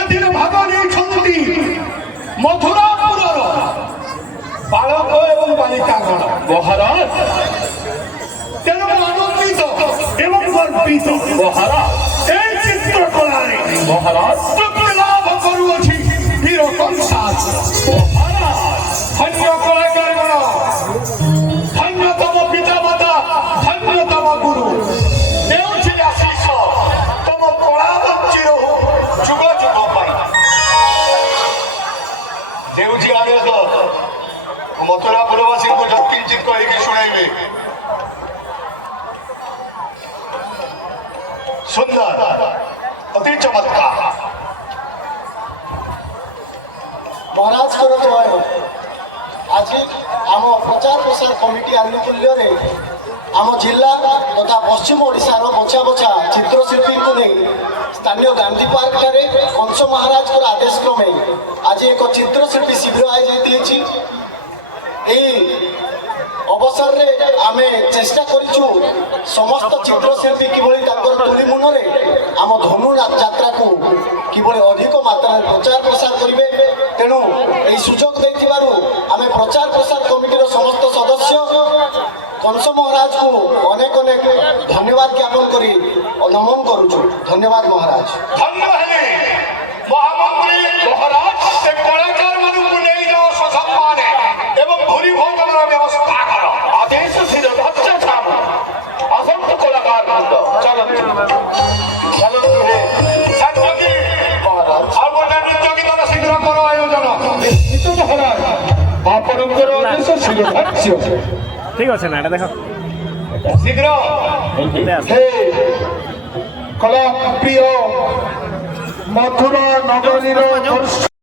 এদিন ভাগ নেইଛନ୍ତି মথুরাপুরর বালক এবং বালিকাগণ। মহারাজ তেণু আনন্দিত এবং গর্বিত মহারাজ এই চিত্রকলারে মহারাজ তৃপ্তি লাভ করুଅছি বীর কংসাদ। মহারাজ ধন্য কলাকারগণ, ধন্যতম পিতামাতা, ধন্যতম গুরু, নেଉଛି আশিষ তম কଳାବଞ୍ଚିର ଯୁଗ ଯୁଗ ପାଇଁ। ଦେଉଛି ଆଦେଶ ମଥୁରାପୁରବାସୀଙ୍କୁ ଯତ୍କିଞ୍ଚିତ୍ କହିକି ଶୁଣାଇବେ। ସୁନ୍ଦର ଅତି ଚମତ୍କାର। ମହାରାଜଙ୍କର ଜୟ। ଆଜି ଆମ ପ୍ରଚାର ପ୍ରସାର କମିଟି ଆନୁକୂଲ୍ୟରେ ଆମ ଜିଲ୍ଲା ତଥା ପଶ୍ଚିମ ଓଡ଼ିଶାର ବଛା ବଛା ଚିତ୍ରଶିଳ୍ପୀଙ୍କୁ ନେଇ ସ୍ଥାନୀୟ ଗାନ୍ଧୀ ପାର୍କଠାରେ କଂସ ମହାରାଜଙ୍କର ଆଦେଶ କ୍ରମେ ଆଜି ଏକ ଚିତ୍ରଶିଳ୍ପୀ ଶିବିର ଆୟୋଜିତ ହେଇଛି। ଏହି ଅବସରରେ ଆମେ ଚେଷ୍ଟା କରିଛୁ ସମସ୍ତ ଚିତ୍ରଶିଳ୍ପୀ କିଭଳି ତାଙ୍କର ତୁଳି ମୁନରେ ଆମ ଧନୁ ଯାତ୍ରାକୁ କିଭଳି ଅଧିକ ମାତ୍ରାରେ ପ୍ରଚାର ପ୍ରସାର କରିବେ। ତେଣୁ ଏହି ସୁଯୋଗ ଦେଇଥିବାରୁ ଆମେ ପ୍ରଚାର ପ୍ରସାର କମିଟିର ସମସ୍ତ ସଦସ୍ୟ କଂସ ମହାରାଜକୁ ଅନେକ ଅନେକ ଧନ୍ୟବାଦ ଜ୍ଞାପନ କରି ନମନ କରୁଛୁ। ଧନ୍ୟବାଦ ମହାରାଜ। ଧନ୍ୟ ହେଲେ ମହାମନ୍ତ୍ରୀ ମହାରାଜ ସେ କଳାକାରମାନଙ୍କୁ ନେଇଯାଅ ସସମ୍ମାନେ ଏବଂ ଭୂରି ଭୋଜନର ବ୍ୟବସ୍ଥା କର। ଆଦେଶ ছিল ଧୈର୍ଯ୍ୟ ଧାମ ଆସନ୍ତୁ କଳାକାର ବୃନ୍ଦ ଚାଲନ୍ତୁ ଚାଲନ୍ତୁ হে ସାତ୍ୱତୀ ମହାରାଜ ଆଉ ଗୋଟେ ନୃତ୍ୟ ଗୀତର ଶୀଘ୍ର କର ଆୟୋଜନ। ନିଶ୍ଚିତ ମହାରାଜ ଆପଣଙ୍କର ଆଦେଶ ছিল ଧାର୍ଯ୍ୟ। ঠিক আছে না এটা দেখো ଶୀଘ୍ର হে কলা প্রিয় মথুরা নগরীর